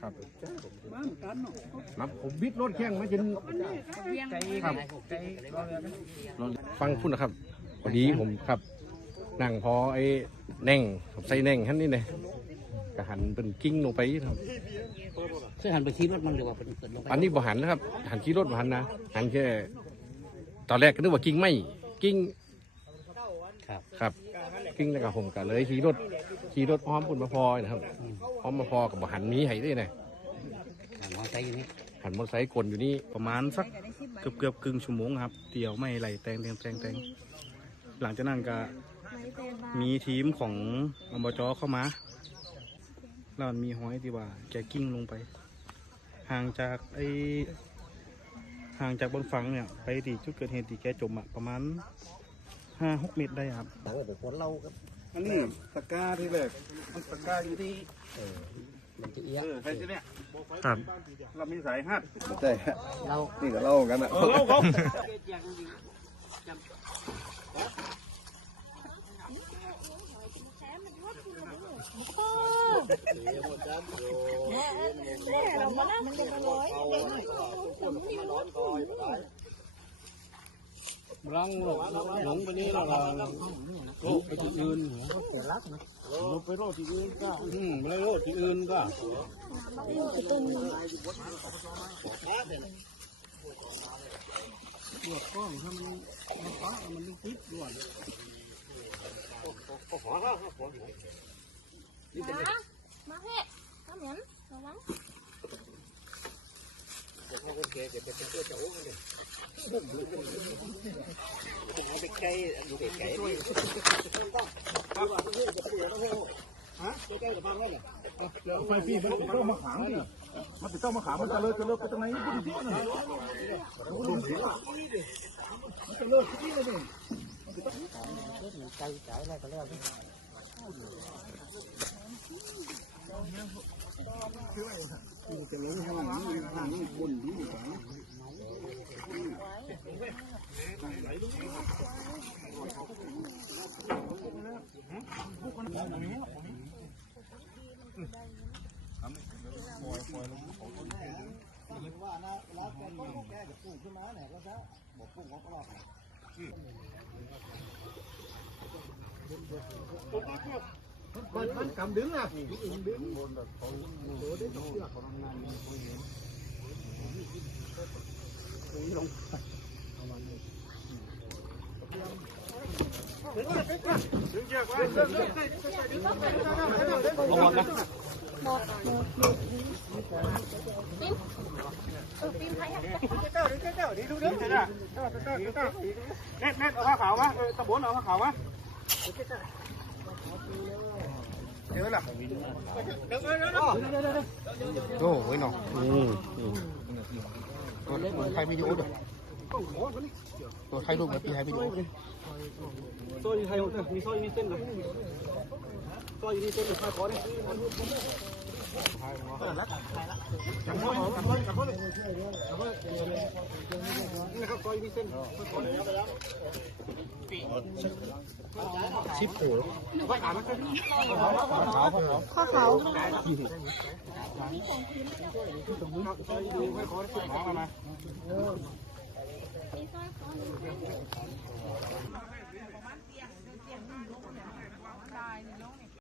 ครับมาผมวิทย์รถแข่งมาจนครับฟังพูดนะครับพอดีผมครับนั่งพอไอ้แน่งผมใส่แน่งท่านนี่เลยกระหันเป็นกิ้งลงไปครับเคยหันไปชี้รถมันหรือว่าเป็นเปิดลงไปอันนี้บ่หันนะครับ หันขี่รถบ่หันนะหันแค่ตอนแรกก็นึกว่ากิ้งไม่กิ้งครับ กิ้งแล้วก็ผมก็เลยขี่รถขี่รถอ้อมปุ่นมาพอนะครับอ้อมมาพอกับหันนี้ให้ด้วยนะหันมอไซค์อยู่นี่หันมอเตอร์ไซค์กลอยู่นี่ประมาณสักเกือบเกือบครึ่งชั่วโมงครับเดี่ยวไม่ไหลแตงแตงแตงแตงหลังจากนั้นก็มีทีมของอบจเข้ามาแล้วมันมีห้อยที่ว่าแกกิ้งลงไป ห่างจากไอห่างจากบนฝั่งเนี่ย ไปที่จุดเกิดเหตุที่แกจมอะประมาณ ห้าหกเมตรได้ครับอันนี้ตะกร้าที่แรกมันตะกร้าอยู่ที่มันจะเอียเองอใครที่เนี่ยครับเรามีสายฮัดใช่เรานี่ก็เล่ากันอะเออเราเขารัง รังหลงไปนี่เราโลกไปที่อื่นลงไปโลกที่อื่นก็อืมไม่โลกที่อื่นก็มาเพ่ข้าเหมือนระวังไฟพี่มันติดเจ้ามาขามดิมันติดเจ้ามาขามมั นจะเลิกจะเลิกไปตรงไหนมันดีๆนะมันจะเลิกที่นี่เลยใจใจอะไรก็แล้วจะลงห้องนี่ห้องนี่คนดีกว่มันกำดึงอะเออปีนไทยอะแน่นแน่นเอาผ้าขาวมาตะบนเอา ผ้าขาวมาเจอละโอ้ยเนาะอืมอืมตัวใครวิดีโอด้วย ตัวใครรูปแบบพี่ใครวิดีโอโซ่ยไทยมีโซ่ยมีเส้นนะโซ่ยมีเส้นหรือผ้าคอเนี่ยจับพ่อจับพ่อจับพ่อเลยจับพ่อนี่ครับโซ่ยมีเส้นชิปโผล่ว่าอ่านมันก็ขาวขาวข้อเขาโซ่ยดูไม่ขอได้สิบหมอมา